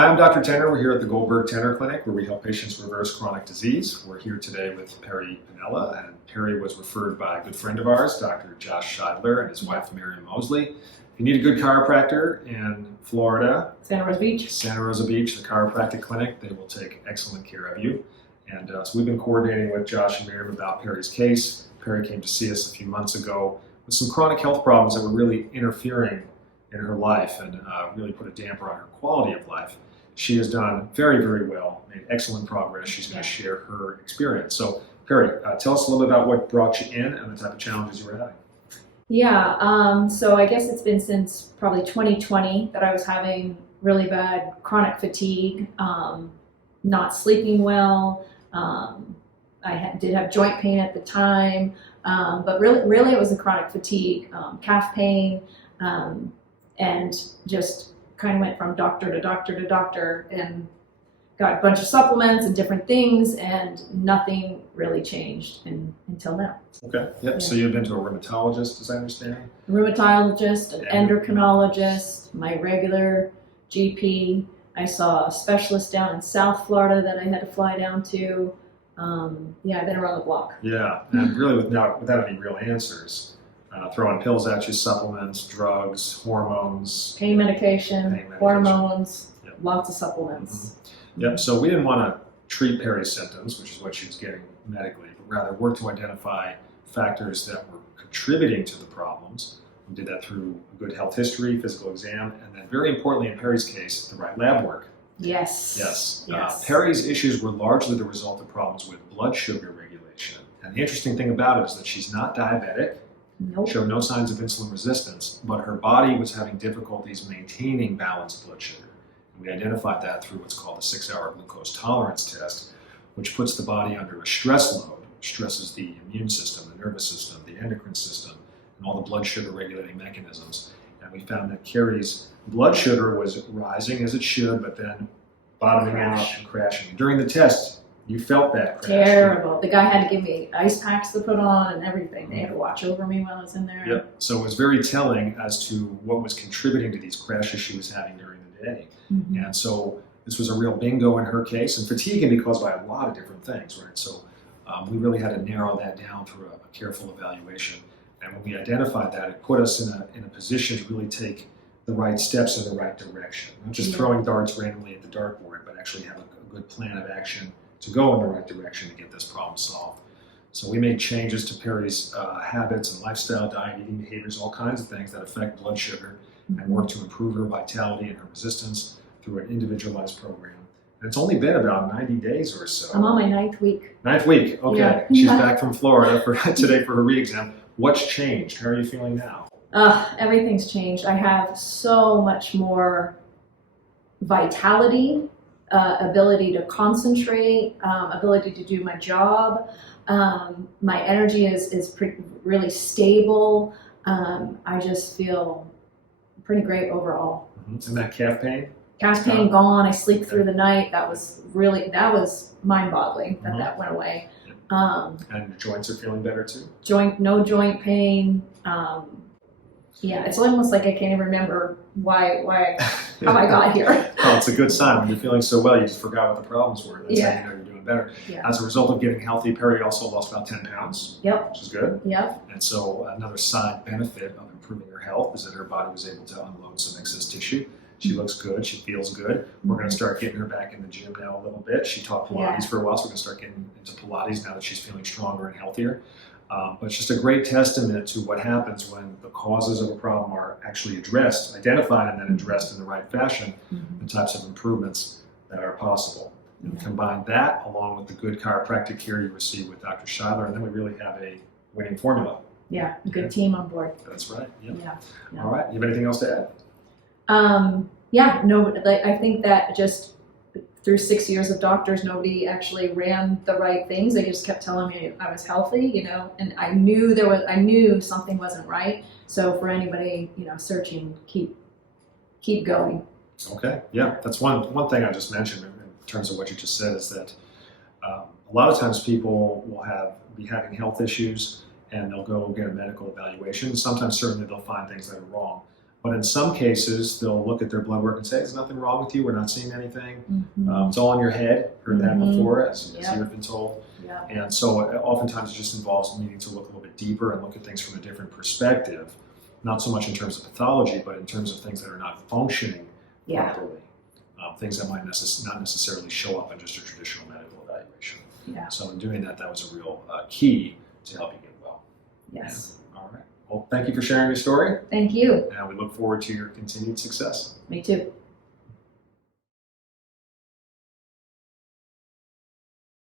Hi, I'm Dr. Tenner. We're here at the Goldberg Tenner Clinic where we help patients reverse chronic disease. We're here today with Perri Pinella, and Perri was referred by a good friend of ours, Dr. Josh Scheidler, and his wife, Miriam Mosley. If you need a good chiropractor in Florida, Santa Rosa Beach, the chiropractic clinic, they will take excellent care of you. And so we've been coordinating with Josh and Miriam about Perri's case. Perri came to see us a few months ago with some chronic health problems that were really interfering in her life and really put a damper on her quality of life. She has done very, very well, made excellent progress. She's going to share her experience. So, Perri, tell us a little bit about what brought you in and the type of challenges you were having. Yeah, so I guess it's been since probably 2020 that I was having really bad chronic fatigue, not sleeping well. I did have joint pain at the time, but really it was the chronic fatigue, calf pain, and just kind of went from doctor to doctor to doctor and got a bunch of supplements and different things, and nothing really changed until now. Okay, yep. Yeah. So you've been to a rheumatologist, as I understand? Rheumatologist, an endocrinologist, my regular GP. I saw a specialist down in South Florida that I had to fly down to. I've been around the block. Yeah, and really without any real answers. Throwing pills at you, supplements, drugs, hormones. Pain medication, hormones, yep. Lots of supplements. Mm-hmm. Yep, so we didn't want to treat Perri's symptoms, which is what she was getting medically, but rather work to identify factors that were contributing to the problems. We did that through a good health history, physical exam, and then very importantly in Perri's case, the right lab work. Yes. Perri's issues were largely the result of problems with blood sugar regulation. And the interesting thing about it is that she's not diabetic. Nope. Showed no signs of insulin resistance, but her body was having difficulties maintaining balanced blood sugar. And we identified that through what's called a 6-hour glucose tolerance test, which puts the body under a stress load, stresses the immune system, the nervous system, the endocrine system, and all the blood sugar regulating mechanisms. And we found that Perri's blood sugar was rising as it should, but then bottoming out and crashing. And during the test, you felt that crash. Terrible. The guy had to give me ice packs to put on and everything. They had to watch over me while I was in there. Yep. So it was very telling as to what was contributing to these crashes she was having during the day. Mm-hmm. And so this was a real bingo in her case. And fatigue can be caused by a lot of different things, right? So we really had to narrow that down through a careful evaluation. And when we identified that, it put us in a position to really take the right steps in the right direction. Not just throwing darts randomly at the dartboard, but actually have a good plan of action to go in the right direction to get this problem solved. So we made changes to Perri's habits and lifestyle, diet, eating behaviors, all kinds of things that affect blood sugar, and work to improve her vitality and her resistance through an individualized program. And it's only been about 90 days or so. I'm on my 9th week. 9th week, okay. Yeah. She's back from Florida today for her re-exam. What's changed? How are you feeling now? Everything's changed. I have so much more vitality, ability to concentrate, ability to do my job. My energy is really stable. I just feel pretty great overall. Mm-hmm. And that calf pain? Calf pain gone. I sleep through the night. That was mind-boggling that went away. And your joints are feeling better too? No joint pain. Yeah, it's almost like I can't even remember how I got here. Oh, it's a good sign. When you're feeling so well, you just forgot what the problems were. That's how you know you're doing better. Yeah. As a result of getting healthy, Perri also lost about 10 pounds, which is good. Yep. And so another side benefit of improving her health is that her body was able to unload some excess tissue. She looks good. She feels good. We're going to start getting her back in the gym now a little bit. She taught Pilates for a while, so we're going to start getting into Pilates now that she's feeling stronger and healthier. But it's just a great testament to what happens when the causes of a problem are actually addressed, identified, and then addressed in the right fashion, the types of improvements that are possible. And we combine that along with the good chiropractic care you receive with Dr. Scheidler, and then we really have a winning formula. Yeah, a good team on board. That's right. Yep. Yeah. All right. You have anything else to add? I think that just through 6 years of doctors, nobody actually ran the right things. They just kept telling me I was healthy, and I knew something wasn't right. So for anybody, searching, keep going. Okay, yeah, that's one thing I just mentioned in terms of what you just said is that a lot of times people will be having health issues and they'll go get a medical evaluation. Sometimes certainly they'll find things that are wrong. But in some cases, they'll look at their blood work and say, "There's nothing wrong with you. We're not seeing anything. It's all in your head." Heard that before, as you've been told. Yeah. And so oftentimes it just involves needing to look a little bit deeper and look at things from a different perspective, not so much in terms of pathology, but in terms of things that are not functioning properly. Things that might not necessarily show up in just a traditional medical evaluation. Yeah. So in doing that, that was a real key to help you get well. Yes. Yeah. All right. Well, thank you for sharing your story. Thank you. And we look forward to your continued success. Me too.